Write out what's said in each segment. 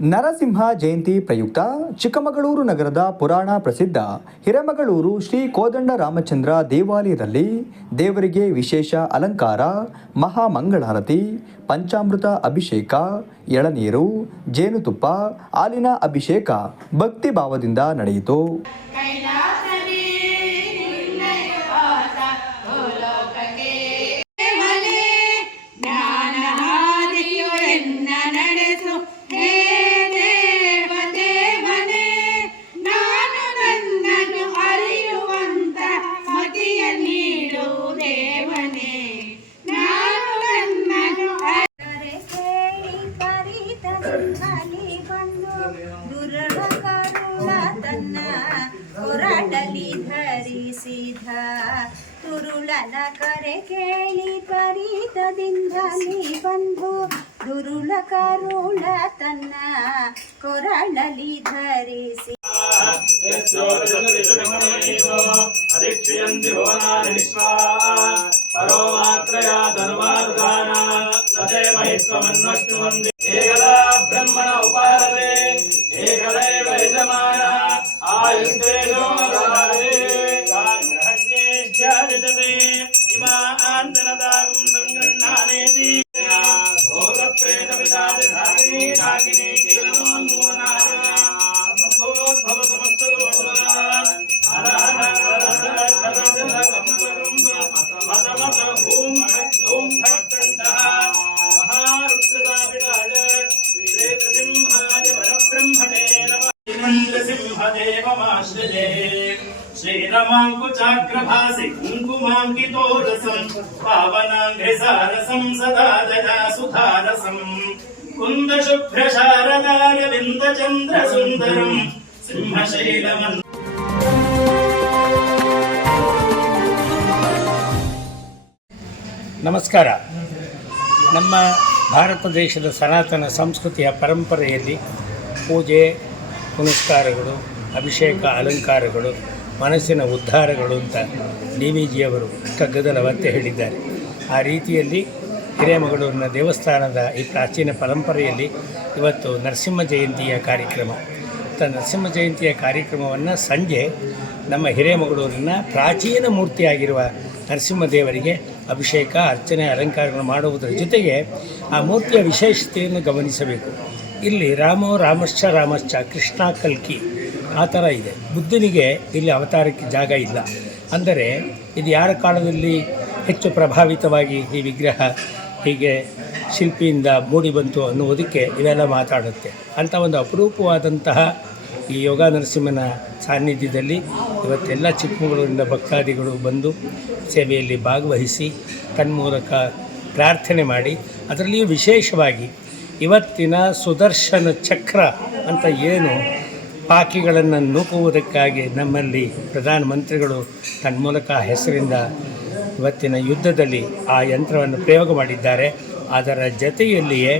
ನರಸಿಂಹ ಜಯಂತಿ ಪ್ರಯುಕ್ತ ಚಿಕ್ಕಮಗಳೂರು ನಗರದ ಪುರಾಣ ಪ್ರಸಿದ್ಧ ಹಿರೇಮಗಳೂರು ಶ್ರೀ ಕೋದಂಡ ರಾಮಚಂದ್ರ ದೇವಾಲಯದಲ್ಲಿ ದೇವರಿಗೆ ವಿಶೇಷ ಅಲಂಕಾರ, ಮಹಾಮಂಗಳಾರತಿ, ಪಂಚಾಮೃತ ಅಭಿಷೇಕ, ಎಳನೀರು, ಜೇನುತುಪ್ಪ, ಹಾಲಿನ ಅಭಿಷೇಕ ಭಕ್ತಿ ಭಾವದಿಂದ ನಡೆಯಿತು. ಕೊರಡಲಿ ಧರಿಸಿದ ತುರುಳನ ಕರೆ ಕೇಳಿ ಪರಿತದಿಂದಲಿ ಬಂದು ದುರುಳ ಕರುಳ ತನ್ನ ಕೊರಳಲಿ ಧರಿಸಿ ಅಧಿಕ್ಷಯಂತಿ ಭುವನಾನಿ ವಿಶ್ವಾ ಪರೋ ಮಾತ್ರಯಾ ಧನುಮಾರ್ಗಾನ ನದೇ ಮಹಿತ್ವಮನ್ವಷ್ಟುಮಂದಿ ಏಕದಾ ఘోర ప్రేత విషాద ధాగిని ధాగిని కేవలం మూలనా षष्टिदे श्रीरमाङ्कुचाग्रभासि कुङ्कुमाङ्कितो रसम् ನಮಸ್ಕಾರ. ನಮ್ಮ ಭಾರತ ದೇಶದ ಸನಾತನ ಸಂಸ್ಕೃತಿಯ ಪರಂಪರೆಯಲ್ಲಿ ಪೂಜೆ ಪುನಸ್ಕಾರಗಳು ಅಭಿಷೇಕ ಅಲಂಕಾರಗಳು, ಮನಸ್ಸಿನ ಉದ್ಧಾರಗಳು ಅಂತ ಡಿ ವಿ ಜಿಯವರು ಹೇಳಿದ್ದಾರೆ. ಆ ರೀತಿಯಲ್ಲಿ ಹಿರೇಮಗಳೂರಿನ ದೇವಸ್ಥಾನದ ಈ ಪ್ರಾಚೀನ ಪರಂಪರೆಯಲ್ಲಿ ಇವತ್ತು ನರಸಿಂಹ ಜಯಂತಿಯ ಕಾರ್ಯಕ್ರಮ. ನರಸಿಂಹ ಜಯಂತಿಯ ಕಾರ್ಯಕ್ರಮವನ್ನು ಸಂಜೆ ನಮ್ಮ ಹಿರೇಮಗಳೂರಿನ ಪ್ರಾಚೀನ ಮೂರ್ತಿಯಾಗಿರುವ ನರಸಿಂಹದೇವರಿಗೆ ಅಭಿಷೇಕ, ಅರ್ಚನೆ ಅಲಂಕಾರಗಳನ್ನು ಮಾಡುವುದರ ಜೊತೆಗೆ ಆ ಮೂರ್ತಿಯ ವಿಶೇಷತೆಯನ್ನು ಗಮನಿಸಬೇಕು. ಇಲ್ಲಿ ರಾಮೋ ರಾಮಶ್ಚ ರಾಮಶ್ಚ ಕೃಷ್ಣ ಕಲ್ಕಿ ಆ ಥರ ಇದೆ. ಬುದ್ಧನಿಗೆ ಇಲ್ಲಿ ಅವತಾರಕ್ಕೆ ಜಾಗ ಇಲ್ಲ. ಅಂದರೆ ಇದು ಯಾರ ಕಾಲದಲ್ಲಿ ಹೆಚ್ಚು ಪ್ರಭಾವಿತವಾಗಿ ಈ ವಿಗ್ರಹ ಹೀಗೆ ಶಿಲ್ಪಿಯಿಂದ ಮೂಡಿ ಬಂತು ಅನ್ನುವುದಕ್ಕೆ ಇವೆಲ್ಲ ಮಾತಾಡುತ್ತೆ. ಅಂಥ ಒಂದು ಅಪರೂಪವಾದಂತಹ ಈ ಯೋಗ ನರಸಿಂಹನ ಸಾನ್ನಿಧ್ಯದಲ್ಲಿ ಇವತ್ತೆಲ್ಲ ಚಿಕ್ಕಮಗಳೂರಿನ ಭಕ್ತಾದಿಗಳು ಬಂದು ಸೇವೆಯಲ್ಲಿ ಭಾಗವಹಿಸಿ ತನ್ಮೂಲಕ ಪ್ರಾರ್ಥನೆ ಮಾಡಿ, ಅದರಲ್ಲಿಯೂ ವಿಶೇಷವಾಗಿ ಇವತ್ತಿನ ಸುದರ್ಶನ ಚಕ್ರ ಅಂತ ಏನು ಪಾಕಿಗಳನ್ನು ನೂಕುವುದಕ್ಕಾಗಿ ನಮ್ಮಲ್ಲಿ ಪ್ರಧಾನಮಂತ್ರಿಗಳು ತನ್ಮೂಲಕ ಹೆಸರಿಂದ ಇವತ್ತಿನ ಯುದ್ಧದಲ್ಲಿ ಆ ಯಂತ್ರವನ್ನು ಪ್ರಯೋಗ ಮಾಡಿದ್ದಾರೆ. ಅದರ ಜತೆಯಲ್ಲಿಯೇ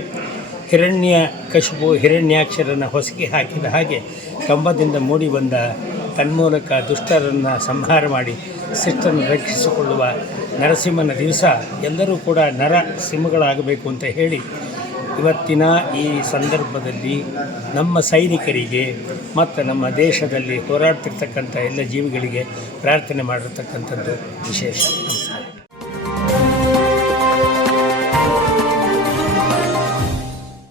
ಹಿರಣ್ಯ ಕಶುಬು ಹಿರಣ್ಯಾಕ್ಷರನ್ನು ಹೊಸಕಿ ಹಾಕಿದ ಹಾಗೆ ಕಂಬದಿಂದ ಮೂಡಿ ಬಂದ ತನ್ಮೂಲಕ ದುಷ್ಟರನ್ನು ಸಂಹಾರ ಮಾಡಿ ಶಿಷ್ಟನ್ನು ರಕ್ಷಿಸಿಕೊಳ್ಳುವ ನರಸಿಂಹನ ದಿವಸ ಎಲ್ಲರೂ ಕೂಡ ನರಸಿಂಹಗಳಾಗಬೇಕು ಅಂತ ಹೇಳಿ ಇವತ್ತಿನ ಈ ಸಂದರ್ಭದಲ್ಲಿ ನಮ್ಮ ಸೈನಿಕರಿಗೆ ಮತ್ತು ನಮ್ಮ ದೇಶದಲ್ಲಿ ಹೋರಾಡ್ತಿರ್ತಕ್ಕಂಥ ಎಲ್ಲ ಜೀವಿಗಳಿಗೆ ಪ್ರಾರ್ಥನೆ ಮಾಡಿರ್ತಕ್ಕಂಥದ್ದು ವಿಶೇಷ. ನಮಸ್ಕಾರ.